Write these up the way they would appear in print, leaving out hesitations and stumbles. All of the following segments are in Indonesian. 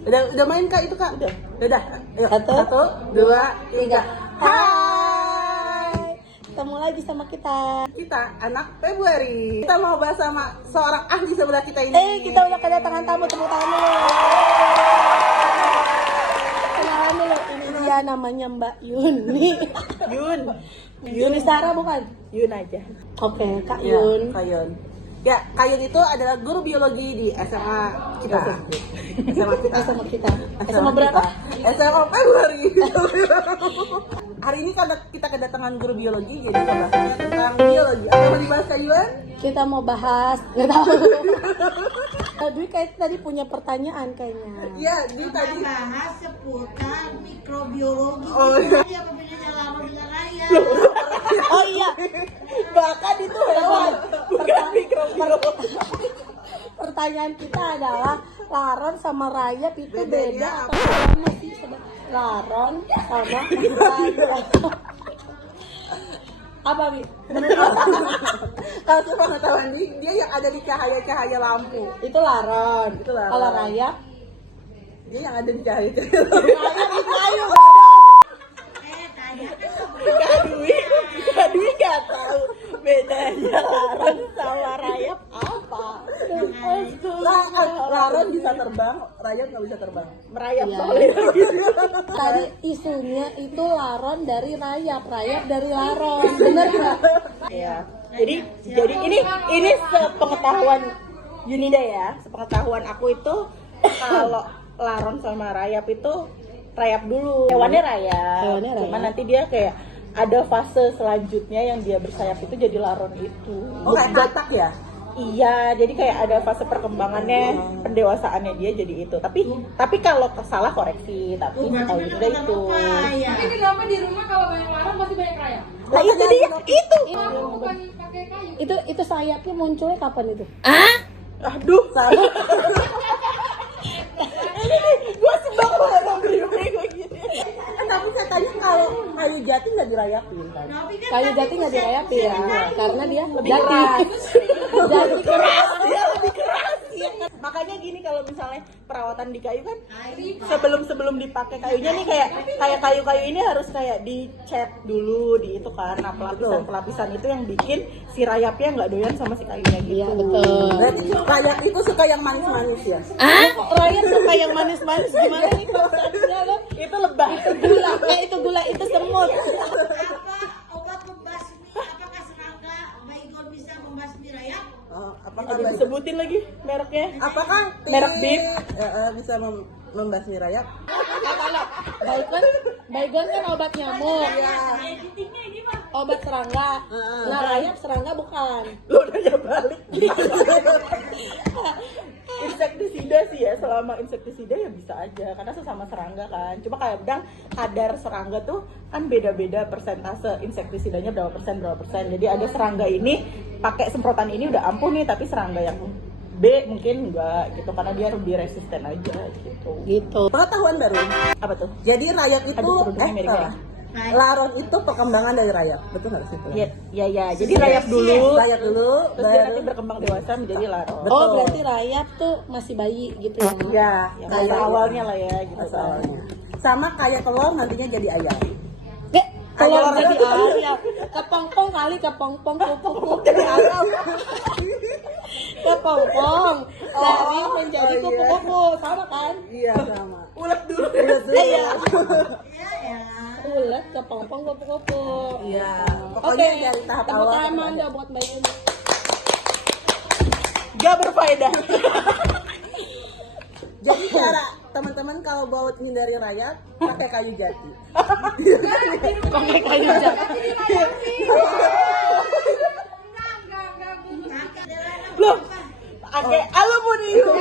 Udah main Kak itu Kak? Udah. Ayo. Satu, 2, 3. Hai, ketemu lagi sama kita. Kita anak Februari. Kita mau bahas sama seorang ahli sebelah kita ini. Kita udah kedatangan tamu, tepuk tangan dulu. Kenalan dulu, ini dia namanya Mbak Yuni. Yuni Sarah bukan? Yun aja. Oke, Kak Ya, Yun. Kak Yun. Ya, Kak Yun itu adalah guru biologi di SMA kita. Sama kita. Sama berapa? SMA Februari. Hari ini karena kita kedatangan guru biologi, jadi kita bahasnya tentang biologi. Apa yang mau dibahas Kak Yun? Kita mau bahas, nggak tahu. Dwi kayak tadi punya pertanyaan kayaknya. Iya, Dwi tadi bahas seputar mikrobiologi. Oh, iya. Apa bedanya lama dengan raya? Oh iya, bahkan itu hewan, bukan mikrobiologi. pertanyaan kita adalah laron sama rayap itu Bedanya beda atau sama sih? Laron sama rayap. Apa Bi? Kalau sepengetahuan dia yang ada di cahaya-cahaya lampu. Itu laron. Itu laron. Kalau rayap? Dia yang ada di cahaya-cahaya lampu. Rayap di kayu. Tanya Kak Dwi nggak tahu bedanya laron sama rayap apa. Laron bisa terbang, rayap nggak bisa terbang. Merayap Iya. soalnya. Tadi isunya itu laron dari rayap dari laron. Bener nggak? Iya. Jadi ini sepengetahuan Yunida ya, sepengetahuan aku itu kalau laron sama rayap itu rayap dulu. Hewannya rayap. Hewannya rayap. Cuma nanti dia kayak ada fase selanjutnya yang dia bersayap itu jadi laron itu. Oh kayak katak ya? Iya, jadi kayak ada fase perkembangannya, pendewasaannya dia jadi itu. Tapi kalau salah koreksi, tapi kalau Yunida itu. raya. Tapi kenapa di rumah kalau banyak laron pasti banyak rayap? Nah itu dia, itu. Laron bukan pakai kayu. Itu sayapnya munculnya kapan itu? Aduh, salah. Gue sebab mau bego gini. Tapi katanya kalau kayu jati nggak dirayapin kan? Tapi kan Kayu jati nggak dirayapi ya, karena dia jati. Jati keras. Dia lebih keras. Makanya gini kalau misalnya perawatan di kayu kan sebelum dipakai kayunya nih kayak kayu-kayu ini harus kayak dicat dulu di itu kan. Nah, pelapisan itu yang bikin si rayapnya nggak doyan sama si kayunya gitu. Iya betul. Berarti rayap itu suka yang manis-manis ya? Rayap suka yang manis-manis gimana nih kalau tadinya lo? Itu lebah. Itu gula itu semut. apa obat membasmi? Apakah serangga baygon bisa membasmi rayap? Oh, apakah Aduh, disebutin lagi mereknya. apakah Merek beef? bisa membasmi rayap? Kalau baygon kan obat nyamuk, Editingnya ini mah obat serangga. Nah rayap serangga bukan. Lo udah balik. Insektisida sih ya, selama insektisida ya bisa aja karena sesama serangga kan. Cuma kayak bilang kadar serangga tuh kan beda-beda persentase insektisidanya berapa persen. Jadi ada serangga ini pakai semprotan ini udah ampuh nih, tapi serangga yang B mungkin enggak gitu karena dia lebih resisten aja gitu. Gitu. Pengetahuan baru. Apa tuh? Jadi rayap itu Aduh, kerudungnya mirip-mirip. salah. Laron itu perkembangan dari rayap, betul nggak sih? Iya. Jadi rayap dulu, Rayap dulu, terus dia nanti berkembang dewasa menjadi laron. Betul. Oh berarti rayap tuh masih bayi gitu ya? Iya, Yang masa awalnya lah ya gitu masa kan. awalnya. Sama kayak telur nantinya jadi ayam. Telur Ayam. jadi ayam. Kepompong kali kepompong kupu-kupu ayam. Kepompong dari menjadi iya. kupu-kupu sama kan? Iya sama. Ulet dulu. Iya. ya elah. Ulet kepompong kupu-kupu. Iya. Oke. Pokoknya dari tahap Tepuk awal. tangan Anda buat Mbak Yuni. Gak berfaedah. Jadi cara teman-teman kalau buat hindari rayap pakai kayu jati. Pakai kayu jati. Loh, pakai aluminium.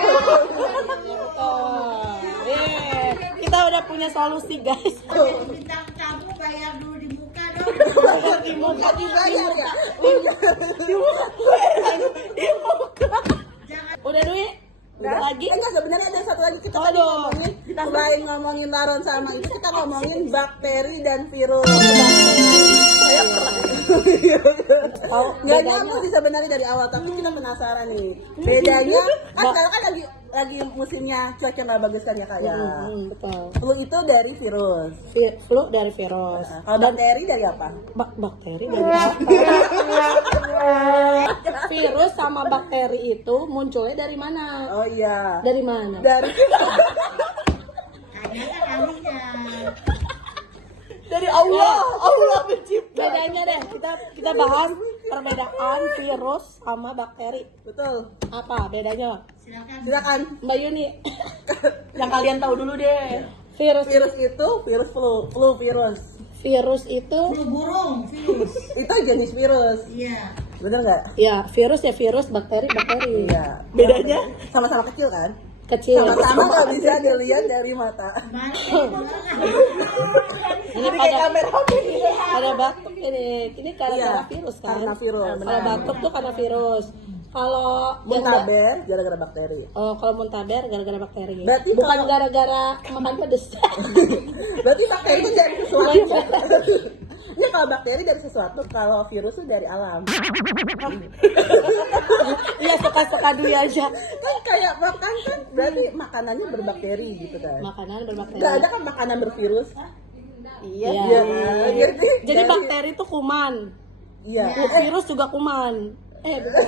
Oh. Kita udah punya solusi guys. Bintang tamu bayar dulu di muka dong. Di muka Dibayar ya. Udah Dwi? Udah lagi? Enggak, sebenarnya ada satu lagi kita tadi Aduh. ngomongin, selain ngomongin laron sama itu kita ngomongin bakteri dan virus. Saya pernah Tahu Nggak bedanya? nyambung sih sebenarnya dari awal, tapi kita penasaran nih. Bedanya kan sekarang kan lagi musimnya cuaca nggak bagus kan ya kayak. Betul. Flu itu dari virus. Flu dari virus. Kalau bakteri dari apa? Bakteri dari apa? Virus sama bakteri itu munculnya dari mana? Oh iya. Dari mana? Dari Kayaknya kan ahlinya. Dari Allah mencipta. Bedanya deh, kita bahas perbedaan virus sama bakteri. betul. Apa bedanya? Silakan. Mbak Yuni. Yang kalian tahu dulu deh. Virus Virus itu virus flu virus. virus itu Flu burung, virus. Itu jenis virus. Iya. Bener nggak? ya virus, bakteri. Iya. Bedanya? Sama-sama kecil kan? Kecil. Sama-sama nggak bisa dilihat dari mata. Mana Ini Kayak pada kamera HP. ada batuk ini karena Iya, virus kan. karena virus. Kalau batuk tuh karena virus. Kalau yang Muntaber gara-gara bakteri. kalau muntaber gara-gara bakteri. Berarti Bukan kalau- gara-gara makan pedes. Berarti bakteri itu dari sesuatu. Ini kalau bakteri dari sesuatu, kalau virus itu dari alam. Iya, suka-suka dulu aja. Kan kayak makan kan berarti makanannya berbakteri gitu kan. Makanan berbakteri. Nggak ada kan makanan bervirus. Iya. Iya kan? Jadi Dari- bakteri itu kuman. Iya. Virus juga kuman. Bukan.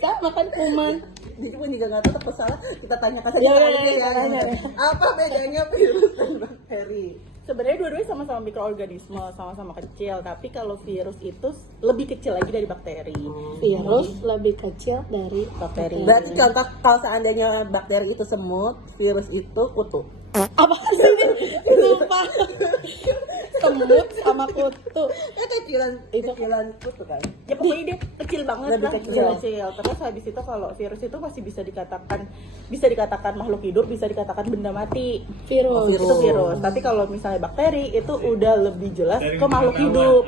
Sama kan kuman. Jadi pun juga nggak tahu tetap salah. Kita tanyakan saja Iya, ke iya, dia iya, ya. tanya. Apa bedanya virus dan bakteri? Sebenarnya dua-duanya sama-sama mikroorganisme, sama-sama kecil, tapi kalau virus itu lebih kecil lagi dari bakteri. Virus lebih kecil dari bakteri. Berarti contoh kalau seandainya bakteri itu semut, virus itu kutu. Apa sih ini? Sumpah. Semut sama kutu. Kecilan kutu kan. Ya pokoknya dia kecil banget Lebih lah, kecil. Terus habis itu kalau virus itu masih bisa dikatakan makhluk hidup, bisa dikatakan benda mati. Virus. Virus. Itu virus. Tapi kalau misalnya bakteri itu udah lebih jelas ke makhluk hidup.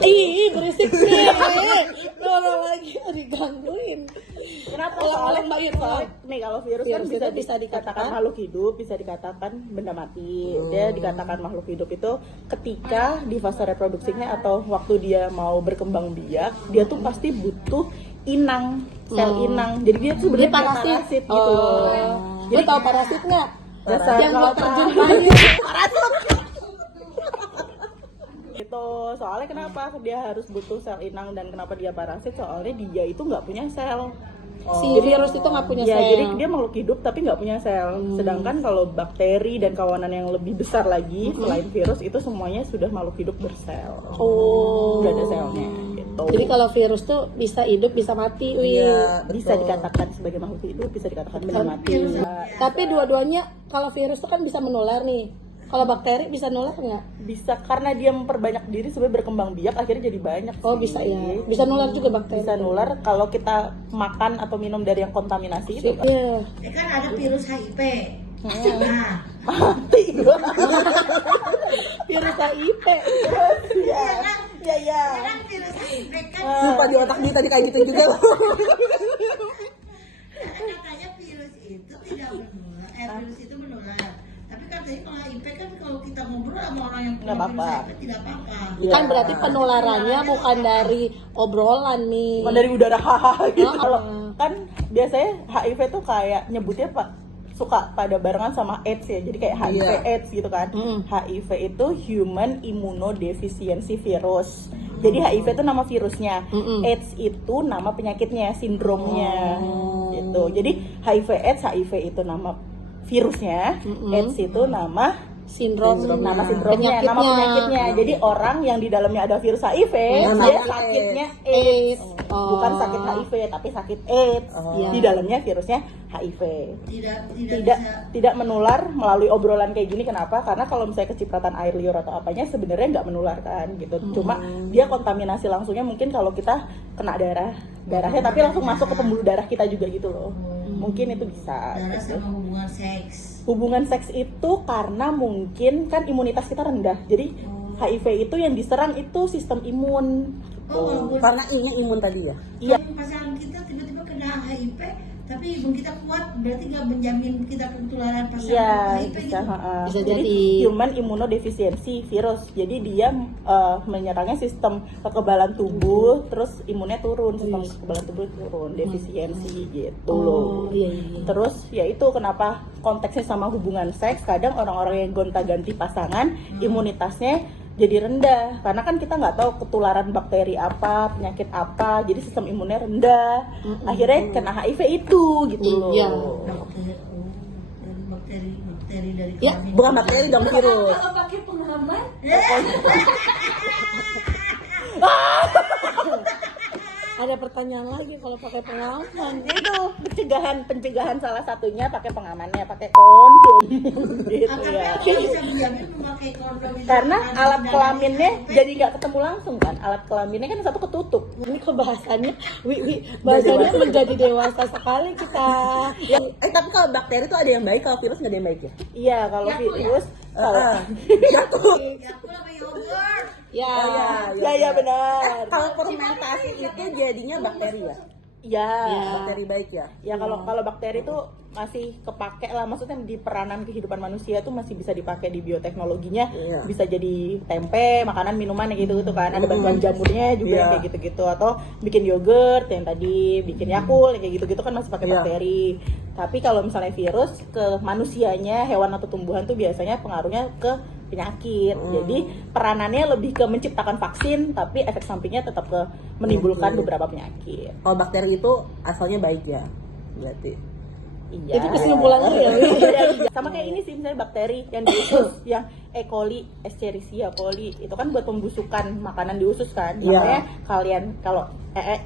Ih, berisik nih. Orang lagi digangguin. Kenapa? Ulang-ulang, Mbak Yun. Nih kalau virus kan Virus itu bisa dikatakan dikatakan makhluk hidup, bisa dikatakan benda mati. Dia dikatakan makhluk hidup itu ketika di fase reproduksinya atau waktu dia mau berkembang biak, dia tuh pasti butuh inang, sel inang. Jadi dia tuh Dia sebenarnya kayak parasit. gitu loh. Jadi tahu parasit nggak? Dasar Yang buat kalau terjun tahu. payung. Gitu. Soalnya kenapa dia harus butuh sel inang dan kenapa dia parasit? Soalnya dia itu nggak punya sel. Si virus itu nggak punya Ya, sel. jadi dia makhluk hidup tapi nggak punya sel. Sedangkan kalau bakteri dan kawanan yang lebih besar lagi selain virus itu semuanya sudah makhluk hidup bersel. Oh. Nggak ada selnya gitu. Jadi kalau virus tuh bisa hidup, bisa mati, wih. Iya, Bisa betul. dikatakan sebagai makhluk hidup, bisa dikatakan benda mati. Tapi dua-duanya kalau virus tuh kan bisa menular nih. Kalau bakteri bisa nular nggak? Bisa karena dia memperbanyak diri sebenarnya berkembang biak akhirnya jadi banyak. Oh sih. bisa ya. Bisa nular juga bakteri. Bisa nular kalau kita makan atau minum dari yang kontaminasi itu. Kan? Iya. Ya kan ada virus HIV. Nah, Mati gua. Virus HIV. iya kan? Ya ya. Ya kan virus HIV kan. Sumpah di otak dia tadi kayak gitu juga. Karena katanya virus itu tidak menular. Virus itu menular. Tapi katanya kalau HIV kan kalau kita ngobrol sama orang yang punya Nggak virus apa-apa. HIV tidak apa-apa. Kan berarti penularannya bukan dari obrolan nih. Bukan dari udara hahaha gitu. Ah, Kalau ah. kan biasanya HIV tuh kayak nyebutnya suka pada barengan sama AIDS ya. Jadi kayak HIV Iya. AIDS gitu kan. HIV itu Human Immunodeficiency Virus. Jadi HIV itu nama virusnya. AIDS itu nama penyakitnya, sindromnya. Gitu. Jadi HIV itu nama virusnya, AIDS itu nama Sindromnya. nama penyakitnya. Jadi orang yang di dalamnya ada virus HIV, Namanya dia AIDS. sakitnya AIDS. AIDS. Oh. Bukan sakit HIV tapi sakit AIDS. Iya. Di dalamnya virusnya HIV. Tidak Tidak menular melalui obrolan kayak gini. Kenapa? Karena kalau misalnya kecipratan air liur atau apanya sebenarnya nggak menular kan gitu. Cuma dia kontaminasi langsungnya mungkin kalau kita kena darahnya tapi langsung masuk ke pembuluh darah kita juga gitu loh. Mungkin itu bisa. darah gitu. sama hubungan seks. Hubungan seks itu karena mungkin kan imunitas kita rendah. Jadi HIV itu yang diserang itu sistem imun. Oh, walaupun Karena I-nya imun tadi ya. Iya. pasangan kita tiba-tiba kena HIV, Tapi imun kita kuat berarti nggak menjamin kita ketularan pas Iya, HIV bisa, gitu. Bisa jadi jadi. human immunodeficiency virus. Jadi dia menyerangnya sistem kekebalan tubuh, terus imunnya turun, sistem kekebalan tubuh turun, defisiensi gitu loh. Iya, iya. Terus ya itu kenapa konteksnya sama hubungan seks, kadang orang-orang yang gonta-ganti pasangan imunitasnya jadi rendah karena kan kita nggak tahu ketularan bakteri apa, penyakit apa, jadi sistem imunnya rendah, akhirnya kena HIV itu gitu loh. Iya. Bakteri dari Ya, kelamin. Bukan bakteri dong, virus. Kalau pakai pengaman, Ada pertanyaan lagi kalau pakai pengaman. Itu pencegahan salah satunya pakai pengamannya, pakai kondom gitu Tapi ya. aku bisa menjamin memakai kondom itu Karena akan alat menghindari kelaminnya HIV. jadi nggak ketemu langsung kan, alat kelaminnya kan satu ketutup. Ini kebahasannya, bahasannya menjadi dewasa sekali kita. Ya, tapi kalau bakteri itu ada yang baik, kalau virus nggak ada yang baik ya? Iya, kalau virus Jatuh. Ya aku sama yogurt. Ya, ya benar. Kalau fermentasi itu jadinya bakteri ya? Iya. Bakteri baik ya? Ya kalau bakteri itu masih kepake lah, maksudnya di peranan kehidupan manusia tuh masih bisa dipakai di bioteknologinya. Iya. Bisa jadi tempe, makanan, minuman yang gitu kan, ada bantuan jamurnya juga yang Iya. kayak gitu-gitu, atau bikin yogurt yang tadi, bikin Yakult yang kayak gitu-gitu kan masih pakai Iya. bakteri. Tapi kalau misalnya virus ke manusianya, hewan atau tumbuhan tuh biasanya pengaruhnya ke penyakit. Jadi peranannya lebih ke menciptakan vaksin, tapi efek sampingnya tetap ke menimbulkan beberapa penyakit. Kalau bakteri itu asalnya baik ya? Berarti. Iya. itu kesimpulannya ya. Iya. Sama kayak ini sih, misalnya bakteri yang di usus, yang E. coli, Escherichia coli, itu kan buat pembusukan makanan di usus kan. Iya. Makanya kalian kalau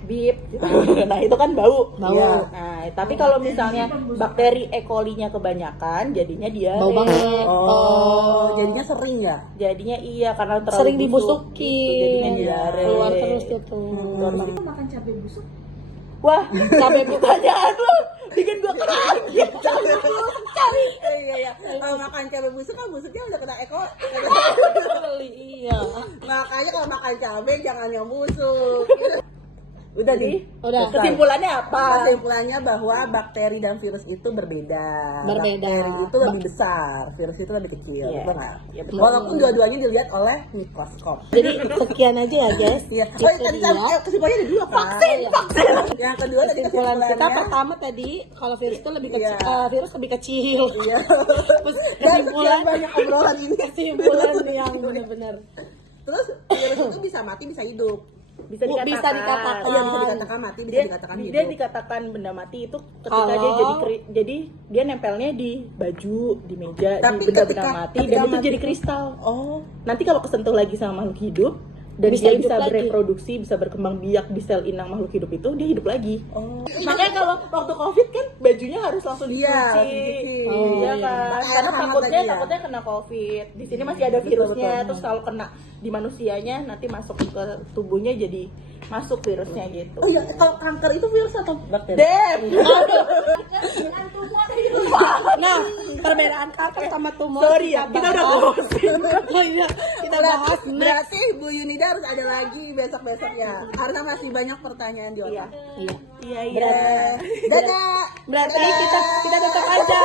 bip gitu. Nah, itu kan bau. Iya. Nah, tapi kalau misalnya bakteri E. coli-nya kebanyakan, jadinya dia Bau banget. Oh, jadinya sering ya? Jadinya iya karena terlalu Sering busuk dibusukin. gitu, jadinya diare. Keluar terus gitu. makan cabai busuk. Wah, cabai pertanyaan lu bikin gua kaget. Iya. Kalau makan cabai busuk kan busuknya udah kena Iya. Makanya kalau makan cabai jangan yang busuk. Udah Jadi, Udah. kesimpulannya apa? Kesimpulannya bahwa bakteri dan virus itu berbeda. Berbeda. Bakteri itu lebih besar, virus itu lebih kecil, Iya. betul nggak? Iya, betul. Walaupun dua-duanya dilihat oleh mikroskop. Jadi sekian aja ya guys. Iya. Itu Oh, tadi dia. kesimpulannya ada dua kan? Vaksin. Yang kedua tadi Kesimpulan kita kesimpulannya. pertama tadi kalau virus itu lebih kecil, Iya. virus lebih kecil. Iya. Terus Dan kesimpulan sekian banyak obrolan ini. kesimpulan yang benar-benar Terus virus itu bisa mati, bisa hidup. Bisa Bisa dikatakan. dikatakan. Iya, bisa dikatakan mati, bisa dia, dikatakan dia hidup. dikatakan benda mati itu ketika Kalau- jadi dia nempelnya di baju, di meja, Tapi di benda-benda ketika- mati ketika dan itu mati- jadi kristal. Oh. Nanti kalau kesentuh lagi sama makhluk hidup dan Bisa dia hidup bisa lagi. bereproduksi, bisa berkembang biak di sel inang makhluk hidup itu, dia hidup lagi. Oh. Makanya kalau waktu Covid kan bajunya harus langsung Iya, dicuci. langsung dicuci. Iya Oh, iya. kan? Pakai Karena air hangat takutnya lagi ya? takutnya kena Covid. Di sini masih ada Betul, virusnya, betul. terus kalau kena di manusianya nanti masuk ke tubuhnya jadi masuk virusnya gitu. Oh iya, kalau kanker itu virus atau bakteri? Dem. Nah, perbedaan kanker sama tumor. Sorry ya, kita udah bosen. Oh iya, kita bahas next. Berarti Bu Yunida harus ada lagi besok-besok ya. Karena masih banyak pertanyaan di Iya. otak. Iya. Iya iya. Dadah. Berarti kita tutup aja.